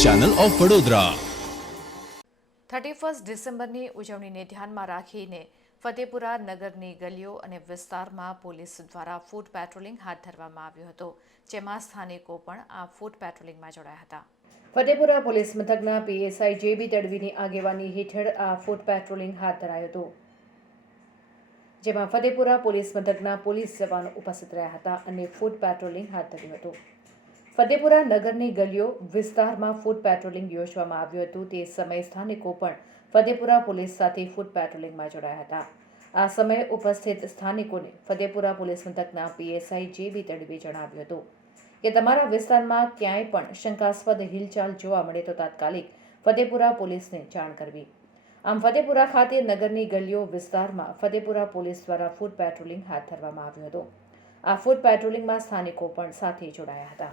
Channel of Vadodara thirty first ડિસેમ્બરની ઉજવણીને ધ્યાનમાં રાખીને ફતેપુરા નગરની ગલીઓ અને વિસ્તારમાં પોલીસ દ્વારા ફૂટ પેટ્રોલિંગ હાથ ધરવામાં આવ્યું હતું જેમાં સ્થાનિકો પણ આ ફૂટ પેટ્રોલિંગમાં જોડાયા હતા. ફતેપુરા પોલીસ મથકના પીએસઆઈ જેબી તડવીની આગેવાની હેઠળ આ ફૂટ પેટ્રોલિંગ હાથ ધરાયું હતું જેમાં ફતેપુરા પોલીસ મથકના પોલીસ જવાનો ઉપસ્થિત રહ્યા હતા અને ફૂટ પેટ્રોલિંગ હાથ ધર્યું હતું. ફતેપુરા નગરની ગલીઓ વિસ્તારમાં ફૂટ પેટ્રોલિંગ યોજવામાં આવ્યું હતું. તે સમયે સ્થાનિકો પણ ફતેપુરા પોલીસ સાથે ફૂટ પેટ્રોલિંગમાં જોડાયા હતા. આ સમયે ઉપસ્થિત સ્થાનિકોને ફતેપુરા પોલીસ મથકના પીએસઆઈ જે બી તડવી જણાવ્યું હતું કે તમારા વિસ્તારમાં ક્યાંય પણ શંકાસ્પદ હિલચાલ જોવા મળે તો તાત્કાલિક ફતેપુરા પોલીસને જાણ કરવી. આમ ફતેપુરા ખાતે નગરની ગલીઓ વિસ્તારમાં ફતેપુરા પોલીસ દ્વારા ફૂટ પેટ્રોલિંગ હાથ ધરવામાં આવ્યું હતું. આ ફૂટ પેટ્રોલિંગમાં સ્થાનિકો પણ સાથે જોડાયા હતા.